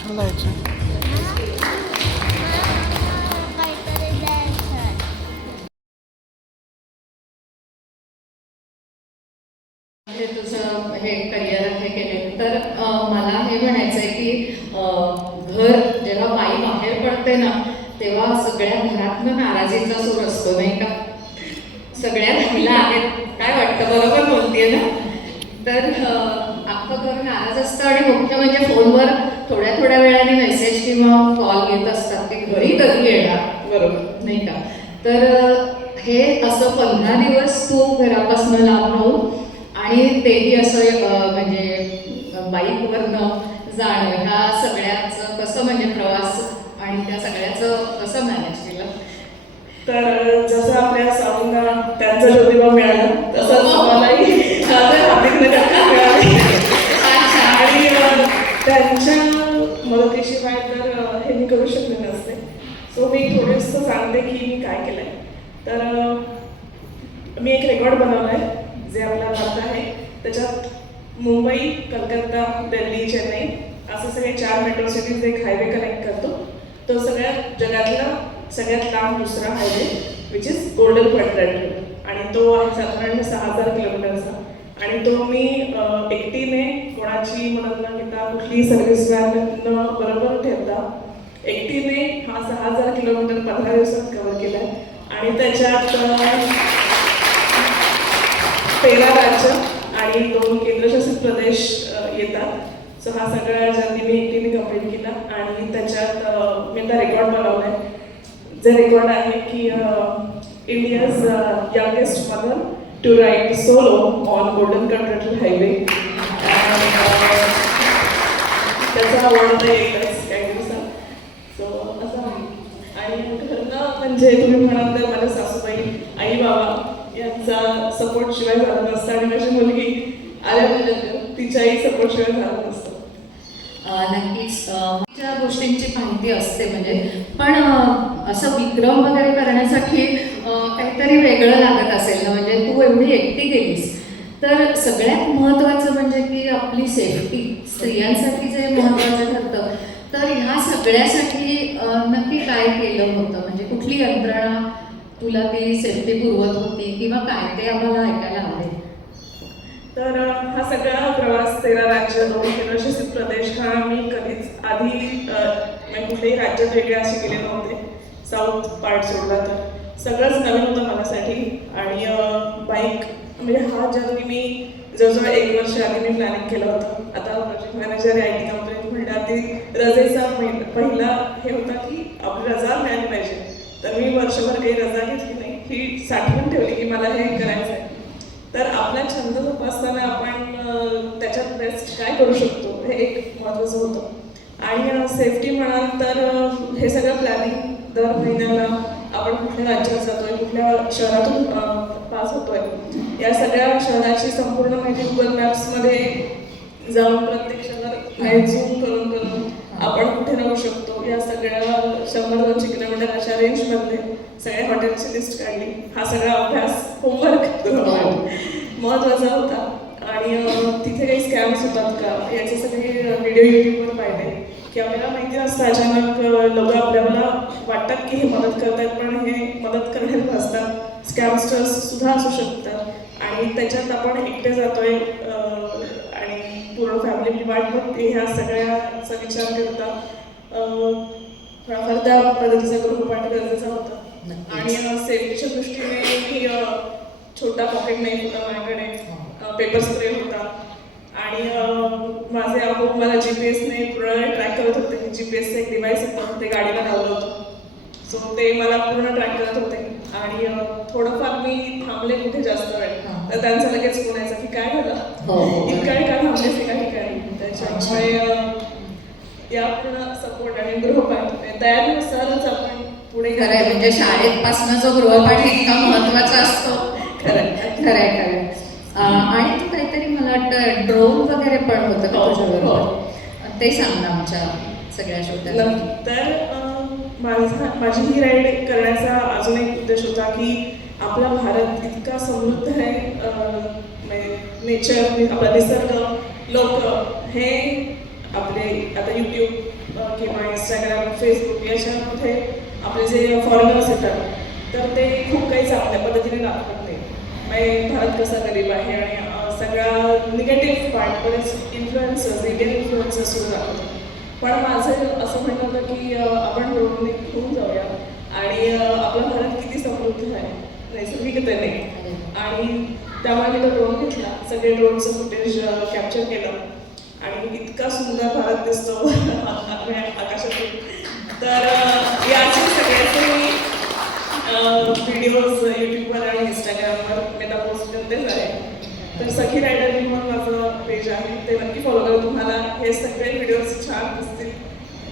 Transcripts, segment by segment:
म्हणजे तुझं हे करिअर हे केलं तर मला हे म्हणायचं आहे की घर जेव्हा बाई बाहेर पडते ना तेव्हा सगळ्या घरातनं नाराजीचा सूर असतो नाही का. सगळ्या महिला आहेत काय वाटतं बरोबर बोलतेय ना. तर अख्खं घर नाराज असतं आणि मुख्य म्हणजे फोनवर थोड्या थोड्या वेळाने मेसेज किंवा कॉल येत असतात की घरी कधी येणार बरोबर नाही का. तर हे असं 15 दिवस तू घरापासून लांब राहून आणि तेही असं म्हणजे बाईकवरनं जाणं ह्या सगळ्याचं कसं म्हणजे प्रवास आणि त्या सगळ्याचं कसं मॅनेज केलं. तर जसं आपल्या साऊंडला त्यांचा ज्योतिबा मिळाला तसंच मलाही आणि त्यांच्या मदतीशिवाय तर हे मी करू शकले नसते. सो मी थोडंसं सांगते की मी काय केलंय. तर मी एक रेकॉर्ड बनवलाय जे आपला भारत आहे. त्याच्यात मुंबई, कलकत्ता, दिल्ली, चेन्नई असे सगळे 4 मेट्रो सिटीज एक हायवे कनेक्ट करतो. तो सगळ्यात जगातला सगळ्यात लांब दुसरा highway which is golden quadrant आणि तो आहे साधारण 6000 किलोमीटरचा. आणि तो मी एकटीने कोणाची मदत न घेता कुठली सर्व्हिस व्हॅन न बरोबर ठेवता एकटीने हा 6000 किलोमीटर 15 दिवसात कव्हर केला. आणि त्याच्यात 13 राज्य आणि 2 केंद्रशासित प्रदेश येतात. सो हा सगळा जर्नी मी एकटीने कंप्लीट केला. आणि त्याच्यात मी आता रेकॉर्ड बनवलाय. जे रेकॉर्ड आहे की India's youngest mother to ride solo on golden continental highway. त्याचा अवॉर्ड येईलच काही दिवसात. सो असं आहे. आणि घरनं म्हणजे तुम्ही म्हणाल तर माझ्या सासूबाई, आई बाबा यांचा सपोर्ट शिवाय झाला नसतं आणि माझी मुलगी आल्या तिच्याही सपोर्ट शिवाय झाला नसतं. नक्कीच ज्या गोष्टींची माहिती असते म्हणजे पण असं विक्रम वगैरे करण्यासाठी काहीतरी वेगळं लागत असेल ना. म्हणजे तू एवढी एकटी गेलीस तर सगळ्यात महत्त्वाचं म्हणजे की आपली सेफ्टी स्त्रियांसाठी जे महत्त्वाचं ठरतं. तर ह्या सगळ्यासाठी नक्की काय केलं होतं म्हणजे कुठली यंत्रणा तुला ती सेफ्टी पुरवत होती किंवा काय ते आम्हाला ऐकायला आवडेल. तर हा सगळा प्रवास 13 राज्य 2 केंद्रशासित प्रदेश हा मी कधीच आधी कुठल्याही राज्यात वेगळे असे गेले नव्हते. साऊथ पार्ट सोडला तर सगळंच नवीन होतं माझ्यासाठी. आणि बाईक म्हणजे हा जर्नी मी जवळजवळ 1 वर्ष आधी मी प्लॅनिंग केलं होतं. आता प्रोजेक्ट मॅनेजर आहे IT कंपनीत म्हणतात ती रजेचा पहिला हे होता की आपली रजा मिळाली पाहिजे. तर मी वर्षभर काही रजा घेतली नाही. ही साठवून ठेवली की मला हे करायचं आहे. तर आपला छंद जोपासताना आपण त्याच्यात बेस्ट काय करू शकतो हे एक महत्त्वाचं होतं. आणि सेफ्टी म्हणाल तर हे सगळं प्लॅनिंग दर महिन्याला आपण कुठल्या राज्यात जातोय, कुठल्या शहरातून पास होतोय, या सगळ्या शहराची संपूर्ण माहिती गुगल मॅप्समध्ये जाऊन प्रत्येक शहर झूम करून करून आपण कुठे राहू शकतो या सगळ्या 100-200 किलोमीटर अशा रेंजमधले सगळ्या हॉटेलची लिस्ट काढली. हा सगळा अभ्यास होमवर्क महत्त्वाचा होता. आणि तिथे काही स्कॅम्स होतात का याचे सगळे व्हिडिओ यूट्यूबवर पाहिले की आपल्याला माहिती नसतं. अचानक लोक आपल्याला वाटतात की हे मदत करतात पण हे मदत करण्यात नसतात. स्कॅमस्टर्स सुद्धा असू शकतात आणि त्याच्यात आपण एकटे जातोय आणि पूर्ण फॅमिली वाट बघते. ह्या सगळ्याचा विचार करता थोडाफार त्या पद्धतीचा गृहपाठ गरजेचा होता. आणि सेफ्टीच्या दृष्टीने मी छोटा पॉकेट नाही होता माझ्याकडे, पेपर स्प्रे होता. आणि माझे आपोआप मला GPS पूर्ण ट्रॅक करत होते. GPSचं एक डिव्हाइस होतं ते गाडीला लावलं होतं. सो ते मला पूर्ण ट्रॅक करत होते. आणि थोडंफार मी थांबले कुठे जास्त वेळ तर त्यांचं लगेच बोलायचं की काय झालं इतका वेळ का थांबलेस एका ठिकाणी. त्याच्यामुळे या पूर्ण सपोर्ट आणि गृहपाठ तयारीनुसारच आपण पुढे खरंय. म्हणजे शाळेपासून जो गृहपाठ इतका महत्त्वाचा असतो. खरंय. आणि तू काहीतरी मला वाटतं ड्रोन वगैरे पण होतं का तुझ्याबरोबर ते सांग ना आमच्या सगळ्या श्रोत्यांना. तर माझी ही राईड करण्याचा अजून एक उद्देश होता की आपला भारत इतका समृद्ध आहे. नेचर आपला निसर्ग लोक हे आपले आता यूट्यूब किंवा इंस्टाग्राम, फेसबुक याच्यामध्ये आपले जे फॉरेनर्स येतात तर ते खूप काही चांगल्या पद्धतीने दाखवत नाही. म्हणजे भारत कसा गरीब आहे आणि सगळा निगेटिव्ह पार्ट बरेच इन्फ्लुएन्सर्स, इंडियन इन्फ्लुएन्सर्स सुद्धा दाखवतात. पण माझं असं म्हणणं होतं की आपण ड्रोनने घेऊन जाऊया आणि आपला भारत किती समृद्ध आहे नैसर्गिकतेने, आणि त्यामुळे मी तो ड्रोन घेतला. सगळे ड्रोनचं फुटेज कॅप्चर केलं आणि इतका सुंदर भारत दिसतो आकाशातून. तर याचे सगळ्याचे मी व्हिडिओज यूट्यूबवर आणि इंस्टाग्रामवर मी आता पोस्ट करतेच आहे. तर सखी रायडर म्हणून माझं पेज आहे, ते नक्की फॉलो करा. तुम्हाला हे सगळे व्हिडिओज छान दिसतील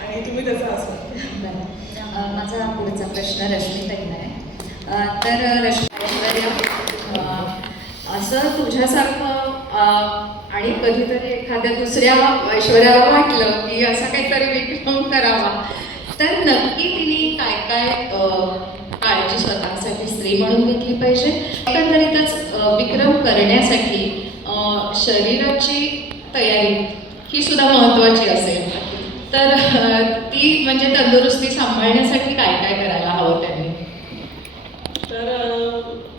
आणि तुम्ही त्याचा आस्वाद. माझा पुढचा प्रश्न रश्मीताईंना आहे. तर ऐश्वर्या, असं तुझ्यासारखं आणि कधीतरी एखाद्या दुसऱ्या ऐश्वर्याला वाटलं की असा काहीतरी विक्रम करावा, तर नक्की तिने काय काय काळजी स्वतःसाठी स्त्री म्हणून घेतली पाहिजे? एकंदरीतच विक्रम करण्यासाठी शरीराची तयारी ही सुद्धा महत्त्वाची असेल. तर ती म्हणजे तंदुरुस्ती सांभाळण्यासाठी काय काय करायला हवं त्यांनी? तर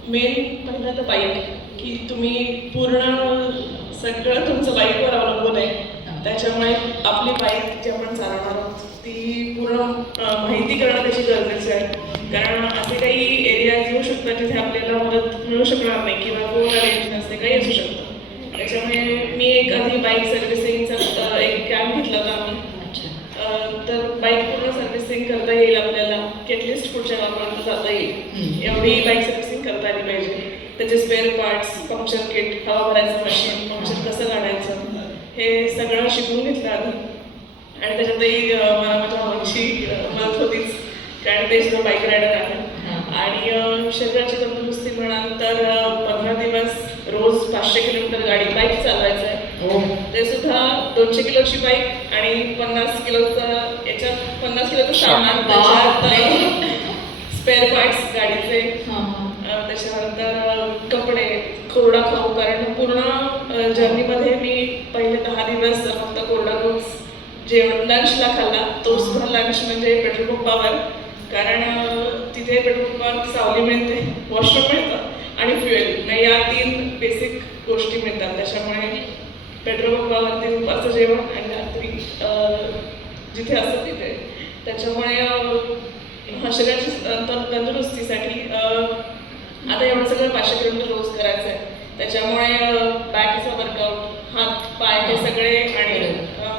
मेन पहिलं तर बाईक, की तुम्ही पूर्ण सगळं तुमचं बाईकवर अवलंबून आहे. त्याच्यामुळे आपली बाईक जी आपण चालवणार आहोत ती पूर्ण माहिती करणं त्याची गरजेचं आहे. कारण असे काही एरियाज येऊ शकतात जिथे आपल्याला मदत मिळू शकणार नाही किंवा कोण अरेंज नसते, काही असू शकतं. त्याच्यामुळे मी एक आधी बाईक सर्व्हिसिंगचा एक कॅम्प घेतला होता आम्ही. तर बाईक पूर्ण सर्व्हिसिंग करता येईल आपल्याला, की ॲटलिस्ट पुढच्या गावापर्यंत जाता येईल एवढी बाईक सर्व्हिसिंग करता आली पाहिजे. त्याचे स्पेअर पार्ट्स, पंक्चर किट, हवा भरायचं मशीन, पंक्चर कसं काढायचं, हे सगळं शिकून घेतलं आधी. आणि त्याच्यातही मला माझ्या भावाची मदत होतीच, कारण ते सुद्धा बाईक रायडर आहे. आणि शरीराची तंदुरुस्ती म्हणाल तर 15 दिवस रोज 500 किलोमीटर गाडी बाईक चालवायचं आहे. ते सुद्धा 200 किलोची बाईक आणि 50 किलोचं याच्यात 50 किलोचं सामान, त्याच्यात स्पेअर पार्ट्स गाडीचे, त्याच्यानंतर कपडे, कोरडा खाऊ. कारण पूर्ण जर्नीमध्ये मी पहिले 10 दिवस फक्त कोरडा खाऊच जेवण लंचला खाल्ला. तो सुद्धा लंच म्हणजे पेट्रोल पंपावर, कारण तिथे पेट्रोल पंपावर सावली मिळते, वॉशरूम मिळतं आणि फ्युएल, नाही या 3 बेसिक गोष्टी मिळतात. त्याच्यामुळे पेट्रोल पंपावरती दुपारचं जेवण आणि रात्री जिथे असतं तिथे. त्याच्यामुळे शरीराची तंदुरुस्तीसाठी आता एवढं सगळं 500 किलोमीटर रोज करायचं आहे. त्याच्यामुळे बॅकचा वर्कआउट, हात पाय हे सगळे, आणि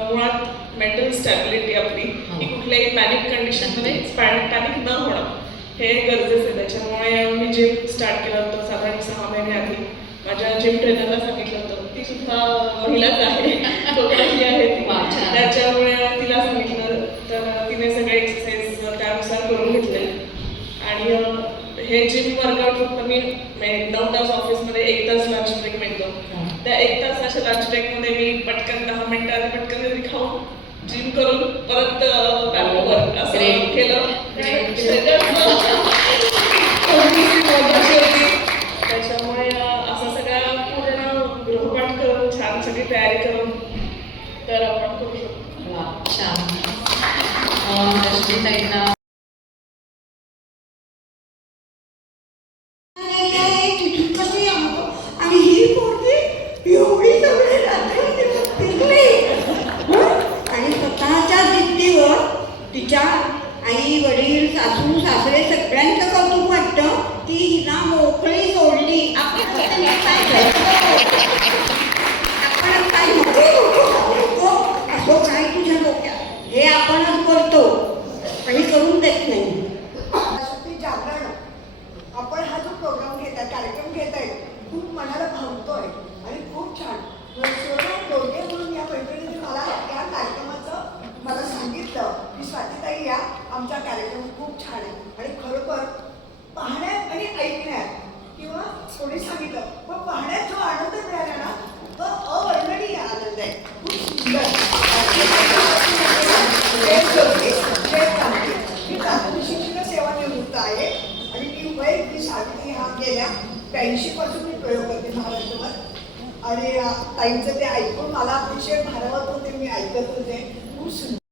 मुळात मेंटल स्टॅबिलिटी आपली ही कुठल्याही पॅनिक कंडिशनमध्ये पॅनिक न होणं हे गरजेचं आहे. त्याच्यामुळे मी जिम स्टार्ट केलं होतं साधारण 6 महिने आधी. माझ्या जिम ट्रेनरला सांगितलं होतं, ती सुद्धा महिलाच आहे, कोकणातली आहे ती. त्याच्यामुळे तिला सांगितलं, तर तिने सगळे एक्सरसाइज त्यानुसार करून घेतले. आणि हे जिम वर्कआउट फक्त मी 9 तास ऑफिसमध्ये 1 तास लंच ब्रेक मिळतो. त्या 1 तासाच्या लंच ब्रेकमध्ये मी पटकन 10 मिनिटं आधी पटकन घरी खाऊन जिम करून परत बॅकवर असं केलं. त्याच्यामुळे असा सगळा पूर्ण गृहपाठ करून छान सगळी तयारी करून तर आपण करू शकतो. छान. रश्मीताईंना आणि ही पोरगी एवढी सगळे रात्र फिरली आणि स्वतःच्या जिद्दीवर तिच्या आई वडील सासू सासरे सगळ्यांचं कौतुक वाटतं की हिला मोकळी सोडली. आपण काय असं काय तुझ्या डोक्यात हे आपणच बोलतो आणि करून देत नाही. जागरण आपण हा जो प्रोग्राम घेत आहे, कार्यक्रम घेत आहे, खूप मनाला भावतोय आणि खूप छान. शिवराम डोंगे म्हणून या मैत्रिणीने मला त्या कार्यक्रमाचं मला सांगितलं की स्वातीताई या आमचा कार्यक्रम खूप छान आहे. आणि खरोखर पाहण्यात आणि ऐकण्यात किंवा कोणी सांगितलं पण पाहण्यात जो आनंद मिळाला ना तो अवर्णनीय आनंद आहे. खूप सुंदर. मी प्राथमिक शिक्षण सेवानिवृत्त आहे आणि मी वय 20 हा गेल्या 82 पासून मी प्रयोग करते महाराष्ट्रभर. आणि ताईंचं ते ऐकून मला अतिशय भारावत होते, मी ऐकत होते. खूप सुंदर.